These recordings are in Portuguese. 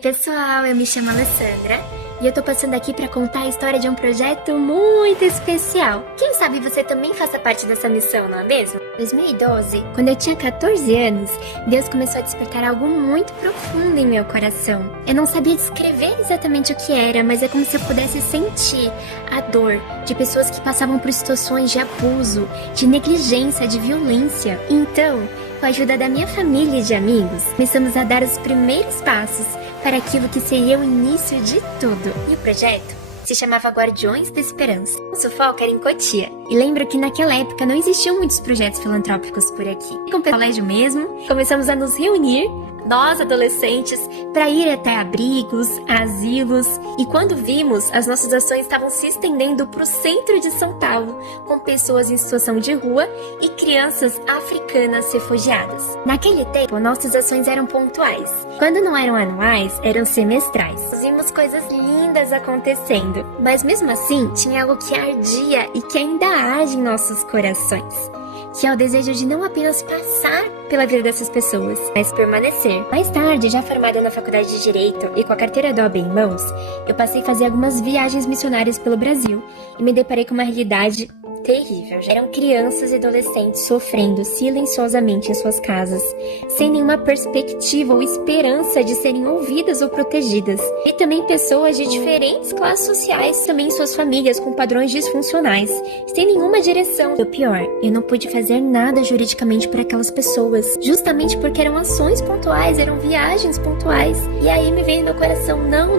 Pessoal, eu me chamo Alessandra e eu tô passando aqui pra contar a história de um projeto muito especial. Quem sabe você também faça parte dessa missão, não é mesmo? Em 2012, quando eu tinha 14 anos, Deus começou a despertar algo muito profundo em meu coração. Eu não sabia descrever exatamente o que era, mas é como se eu pudesse sentir a dor de pessoas que passavam por situações de abuso, de negligência, de violência. Então, com a ajuda da minha família e de amigos, começamos a dar os primeiros passos para aquilo que seria o início de tudo. E o projeto se chamava Guardiões da Esperança. Nosso foco era em Cotia. E lembro que naquela época não existiam muitos projetos filantrópicos por aqui. Com o colégio mesmo, começamos a nos reunir, nós adolescentes, para ir até abrigos, asilos. E quando vimos, as nossas ações estavam se estendendo para o centro de São Paulo, com pessoas em situação de rua e crianças africanas refugiadas. Naquele tempo, nossas ações eram pontuais. Quando não eram anuais, eram semestrais. Vimos coisas lindas acontecendo, mas mesmo assim, tinha algo que ardia e que ainda arde em nossos corações, que é o desejo de não apenas passar pela vida dessas pessoas, mas permanecer. Mais tarde, já formada na faculdade de Direito e com a carteira da OAB em mãos, eu passei a fazer algumas viagens missionárias pelo Brasil e me deparei com uma realidade terrível. Eram crianças e adolescentes sofrendo silenciosamente em suas casas, sem nenhuma perspectiva ou esperança de serem ouvidas ou protegidas. E também pessoas de diferentes classes sociais, também em suas famílias com padrões disfuncionais, sem nenhuma direção. E o pior, eu não pude fazer nada juridicamente para aquelas pessoas, justamente porque eram ações pontuais, eram viagens pontuais. E aí me veio no meu coração, não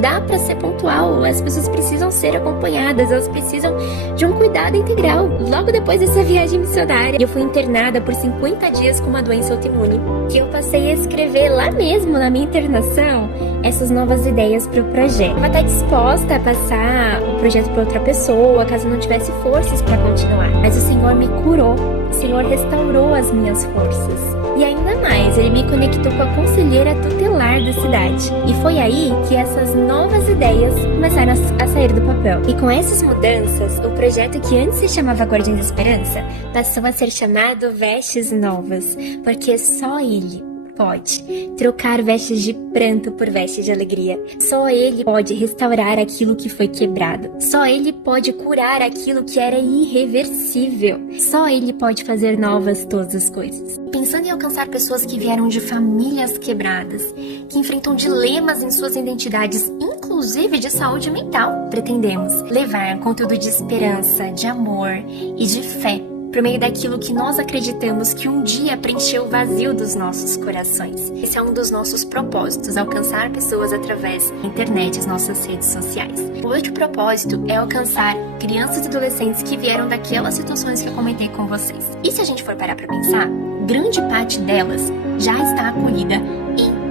dá para ser pontual. As pessoas precisam ser acompanhadas, elas precisam de um cuidado integral. Logo depois dessa viagem missionária, eu fui internada por 50 dias com uma doença autoimune, que eu passei a escrever lá mesmo, na minha internação, essas novas ideias para o projeto. Eu estava disposta a passar o projeto para outra pessoa, caso não tivesse forças para continuar. Mas o Senhor me curou, o Senhor restaurou as minhas forças. E ainda mais, Ele me conectou com a conselheira tutelar da cidade. E foi aí que essas novas ideias começaram a sair do papel. E com essas mudanças, o projeto que antes se chamava Guardiões da Esperança passou a ser chamado Vestes Novas, porque só Ele pode trocar vestes de pranto por vestes de alegria. Só Ele pode restaurar aquilo que foi quebrado. Só Ele pode curar aquilo que era irreversível. Só Ele pode fazer novas todas as coisas. Pensando em alcançar pessoas que vieram de famílias quebradas, que enfrentam dilemas em suas identidades, inclusive de saúde mental, pretendemos levar conteúdo de esperança, de amor e de fé por meio daquilo que nós acreditamos que um dia preencheu o vazio dos nossos corações. Esse é um dos nossos propósitos, alcançar pessoas através da internet e as nossas redes sociais. O outro propósito é alcançar crianças e adolescentes que vieram daquelas situações que eu comentei com vocês. E se a gente for parar para pensar, grande parte delas já está acolhida em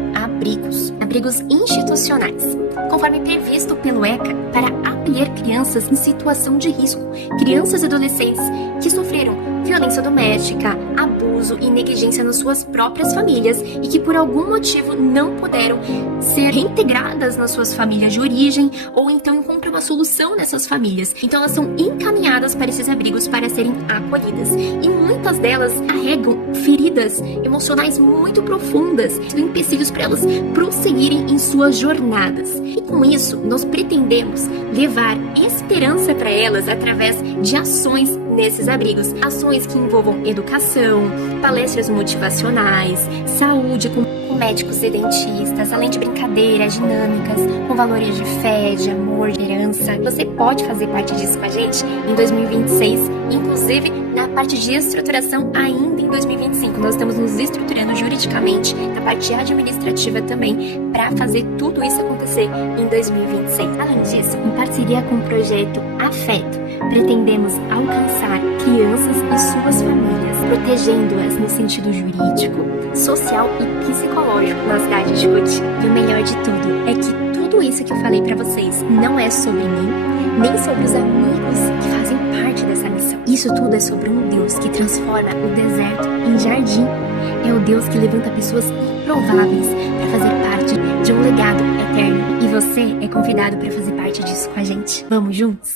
abrigos institucionais, conforme previsto pelo ECA, para acolher crianças em situação de risco, crianças e adolescentes que sofreram violência doméstica, abuso e negligência nas suas próprias famílias e que por algum motivo não puderam ser reintegradas nas suas famílias de origem ou então encontram uma solução nessas famílias. Então elas são encaminhadas para esses abrigos para serem acolhidas. E muitas delas carregam feridas emocionais muito profundas, empecilhos para elas prosseguirem em suas jornadas. E com isso, nós pretendemos levar esperança para elas através de ações nesses abrigos. Ações que envolvam educação, palestras motivacionais, saúde com médicos e dentistas, além de brincadeiras, dinâmicas, com valores de fé, de amor, de esperança. Você pode fazer parte disso com a gente em 2026, inclusive na parte de estruturação ainda em 2025. Nós estamos nos estruturando juridicamente, na parte administrativa também, para fazer tudo isso acontecer em 2026. Além disso, em parceria com o projeto Afeto, pretendemos alcançar crianças e suas famílias, protegendo-as no sentido jurídico, social e psicológico na cidade de Cotia. E o melhor de tudo é que tudo isso que eu falei pra vocês não é sobre mim, nem sobre os amigos que fazem parte dessa missão. Isso tudo é sobre um Deus que transforma o deserto em jardim. É o Deus que levanta pessoas improváveis para fazer parte de um legado eterno. E você é convidado para fazer parte disso com a gente. Vamos juntos?